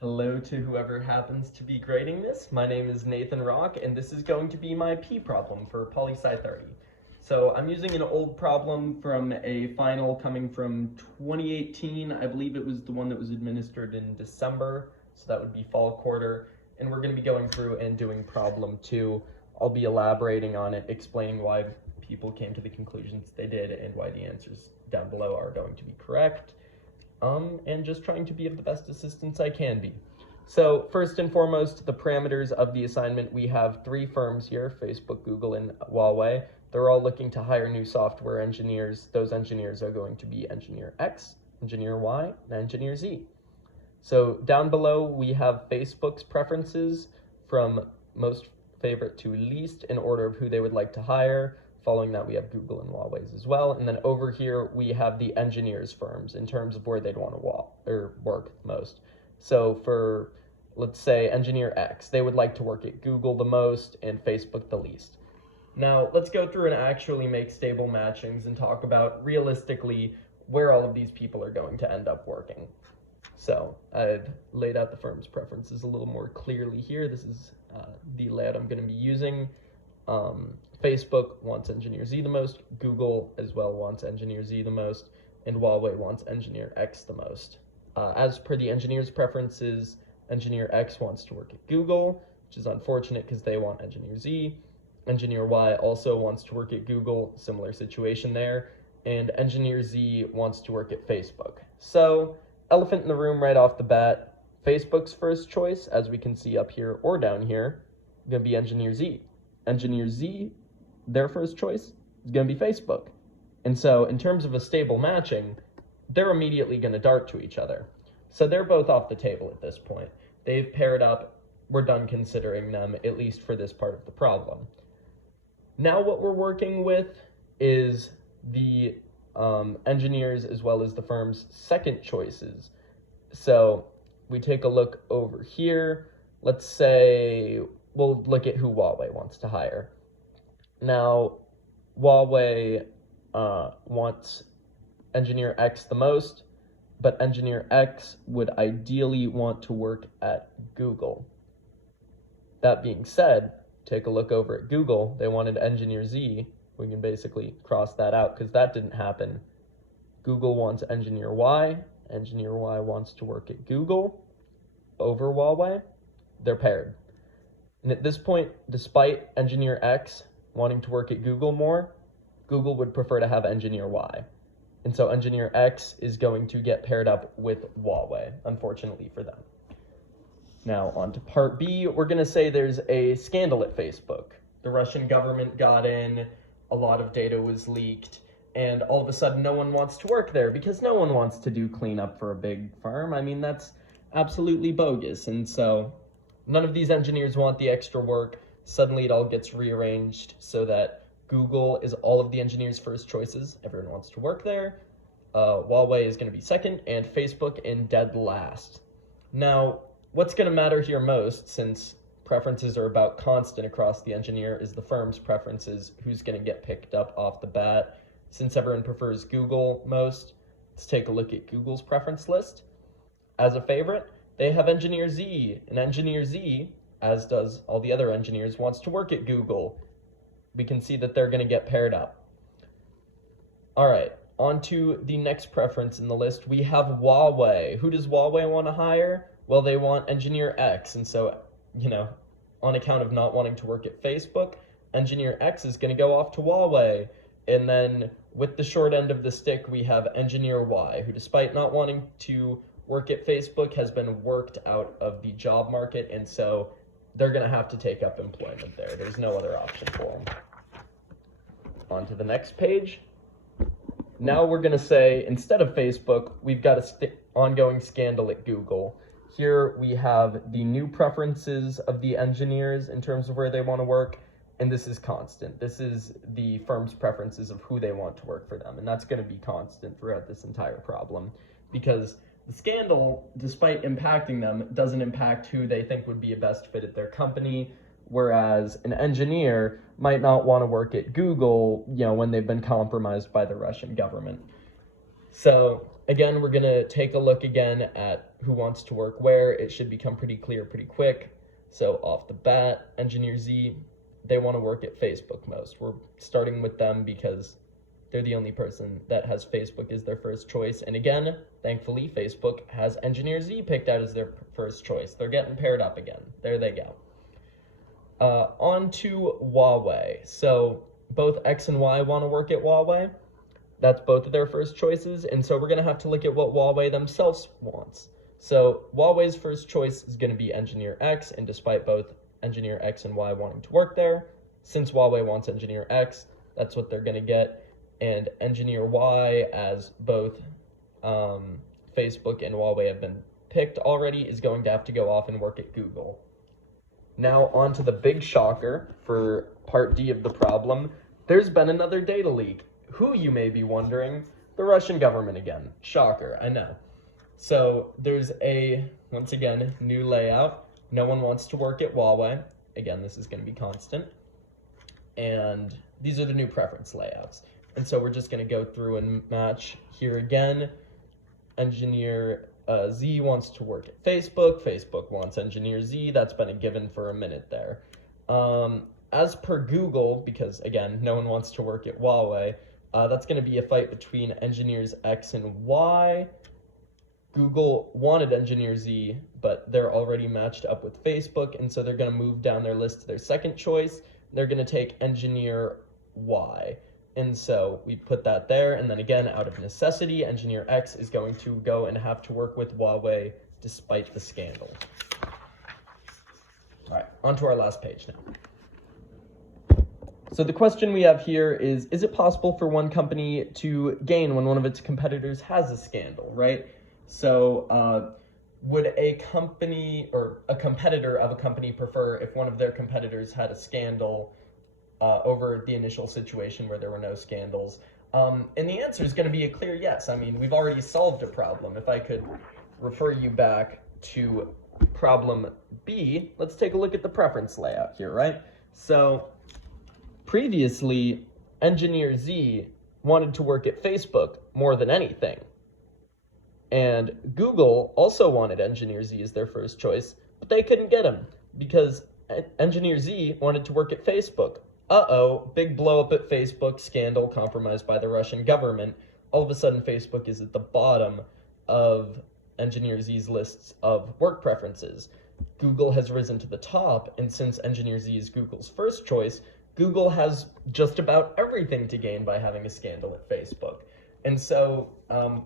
Hello to whoever happens to be grading this. My name is Nathan Rock, and this is going to be my P problem for Poli Sci 30. So I'm using an old problem from a final coming from 2018. I believe it was the one that was administered in December, so that would be fall quarter. And we're going to be going through and doing problem 2. I'll be elaborating on it, explaining why people came to the conclusions they did and why the answers down below are going to be correct. And just trying to be of the best assistance I can be. So first and foremost, the parameters of the assignment. We have 3 firms here, Facebook, Google, and Huawei. They're all looking to hire new software engineers. Those engineers are going to be Engineer X, Engineer Y, and Engineer Z. So down below, we have Facebook's preferences from most favorite to least in order of who they would like to hire. Following that, we have Google and Huawei's as well. And then over here, we have the engineers firms in terms of where they'd want to work most. So for, let's say, Engineer X, they would like to work at Google the most and Facebook the least. Now, let's go through and actually make stable matchings and talk about realistically where all of these people are going to end up working. So I've laid out the firm's preferences a little more clearly here. This is the layout I'm going to be using. Facebook wants Engineer Z the most, Google as well wants Engineer Z the most, and Huawei wants Engineer X the most. As per the engineer's preferences, Engineer X wants to work at Google, which is unfortunate because they want Engineer Z. Engineer Y also wants to work at Google, similar situation there, and Engineer Z wants to work at Facebook. So, elephant in the room right off the bat, Facebook's first choice, as we can see up here or down here, is going to be Engineer Z. Engineer Z, their first choice is going to be Facebook. And so in terms of a stable matching, they're immediately going to dart to each other. So they're both off the table at this point. They've paired up. We're done considering them, at least for this part of the problem. Now what we're working with is the engineers as well as the firm's second choices. So we take a look over here. Let's say we'll look at who Huawei wants to hire. Now, Huawei wants Engineer X the most, but Engineer X would ideally want to work at Google. That being said, take a look over at Google. They wanted Engineer Z. We can basically cross that out because that didn't happen. Google wants Engineer Y. Engineer Y wants to work at Google over Huawei. They're paired. And at this point, despite Engineer X wanting to work at Google more, Google would prefer to have Engineer Y. And so Engineer X is going to get paired up with Huawei, unfortunately for them. Now, on to part B, we're going to say there's a scandal at Facebook. The Russian government got in, a lot of data was leaked, and all of a sudden no one wants to work there because no one wants to do cleanup for a big firm. I mean, that's absolutely bogus. And so none of these engineers want the extra work. Suddenly it all gets rearranged so that Google is all of the engineers' first choices. Everyone wants to work there. Huawei is going to be second, and Facebook in dead last. Now, what's going to matter here most, since preferences are about constant across the engineer, is the firm's preferences, who's going to get picked up off the bat. Since everyone prefers Google most, let's take a look at Google's preference list. As a favorite, they have Engineer Z, and Engineer Z, as does all the other engineers, wants to work at Google. We can see that they're going to get paired up. All right, on to the next preference in the list. We have Huawei. Who does Huawei want to hire? Well, they want Engineer X, and so, on account of not wanting to work at Facebook, Engineer X is going to go off to Huawei. And then with the short end of the stick, we have Engineer Y, who despite not wanting to work at Facebook has been worked out of the job market, and so they're going to have to take up employment there. There's no other option for them. On to the next page. Now we're going to say, instead of Facebook, we've got an ongoing scandal at Google. Here we have the new preferences of the engineers in terms of where they want to work, and this is constant. This is the firm's preferences of who they want to work for them, and that's going to be constant throughout this entire problem, because the scandal, despite impacting them, doesn't impact who they think would be a best fit at their company, whereas an engineer might not want to work at Google, when they've been compromised by the Russian government. So again, we're going to take a look again at who wants to work where. It should become pretty clear pretty quick. So off the bat, Engineer Z, they want to work at Facebook most. We're starting with them because they're the only person that has Facebook as their first choice. And again, thankfully, Facebook has Engineer Z picked out as their first choice. They're getting paired up again. There they go. On to Huawei. So both X and Y want to work at Huawei. That's both of their first choices. And so we're going to have to look at what Huawei themselves wants. So Huawei's first choice is going to be Engineer X. And despite both Engineer X and Y wanting to work there, since Huawei wants Engineer X, that's what they're going to get. And Engineer Y, as both Facebook and Huawei have been picked already, is going to have to go off and work at Google. Now on to the big shocker for part D of the problem. There's been another data leak. Who, you may be wondering? The Russian government again. Shocker, I know. So there's once again, new layout. No one wants to work at Huawei. Again, this is going to be constant. And these are the new preference layouts. And so we're just going to go through and match here again. Engineer Z wants to work at Facebook. Facebook wants Engineer Z. That's been a given for a minute there. As per Google, because again, no one wants to work at Huawei, that's going to be a fight between Engineers X and Y. Google wanted Engineer Z, but they're already matched up with Facebook, and so they're going to move down their list to their second choice. They're going to take Engineer Y. And so we put that there, and then again, out of necessity, Engineer X is going to go and have to work with Huawei despite the scandal. All right, on to our last page now. So the question we have here is it possible for one company to gain when one of its competitors has a scandal, right? So would a company or a competitor of a company prefer if one of their competitors had a scandal over the initial situation where there were no scandals? And the answer is going to be a clear yes. I mean, we've already solved a problem. If I could refer you back to problem B, let's take a look at the preference layout here, right? So previously, Engineer Z wanted to work at Facebook more than anything. And Google also wanted Engineer Z as their first choice, but they couldn't get him because Engineer Z wanted to work at Facebook. Uh-oh, big blow up at Facebook, scandal, compromised by the Russian government. All of a sudden, Facebook is at the bottom of Engineer Z's lists of work preferences. Google has risen to the top, and since Engineer Z is Google's first choice, Google has just about everything to gain by having a scandal at Facebook. And so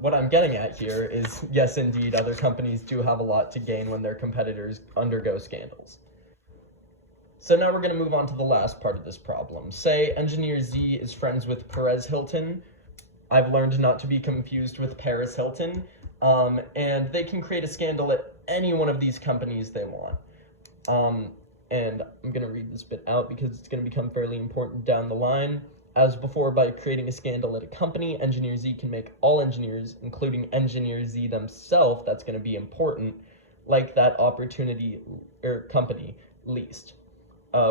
what I'm getting at here is, yes, indeed, other companies do have a lot to gain when their competitors undergo scandals. So now we're going to move on to the last part of this problem. Say Engineer Z is friends with Perez Hilton. I've learned not to be confused with Paris Hilton. And they can create a scandal at any one of these companies they want. And I'm going to read this bit out because it's going to become fairly important down the line. As before, by creating a scandal at a company, Engineer Z can make all engineers, including Engineer Z themselves, that's going to be important, like that opportunity or company least.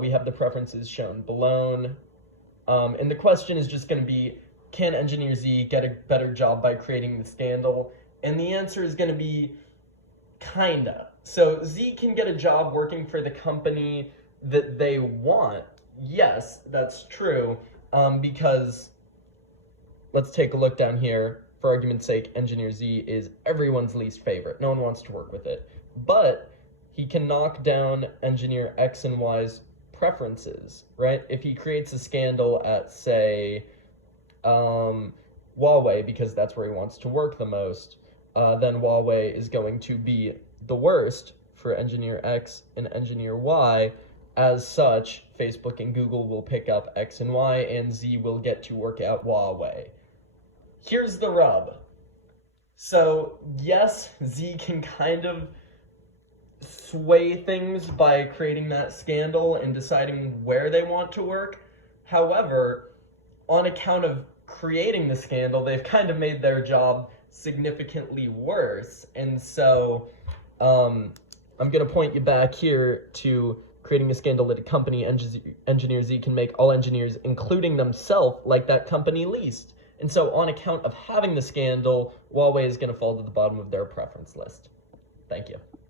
We have the preferences shown below. And the question is just going to be, can Engineer Z get a better job by creating the scandal? And the answer is going to be kinda. So Z can get a job working for the company that they want. Yes, that's true. Because let's take a look down here. For argument's sake, Engineer Z is everyone's least favorite. No one wants to work with it. But he can knock down Engineer X and Y's preferences, right? If he creates a scandal at, say, Huawei, because that's where he wants to work the most, then Huawei is going to be the worst for Engineer X and Engineer Y. As such, Facebook and Google will pick up X and Y, and Z will get to work at Huawei. Here's the rub. So, yes, Z can kind of sway things by creating that scandal and deciding where they want to work. However, on account of creating the scandal, they've kind of made their job significantly worse. And so, I'm going to point you back here to creating a scandal at a company. Engineer Z can make all engineers, including themselves, like that company least. And so on account of having the scandal, Huawei is going to fall to the bottom of their preference list. Thank you.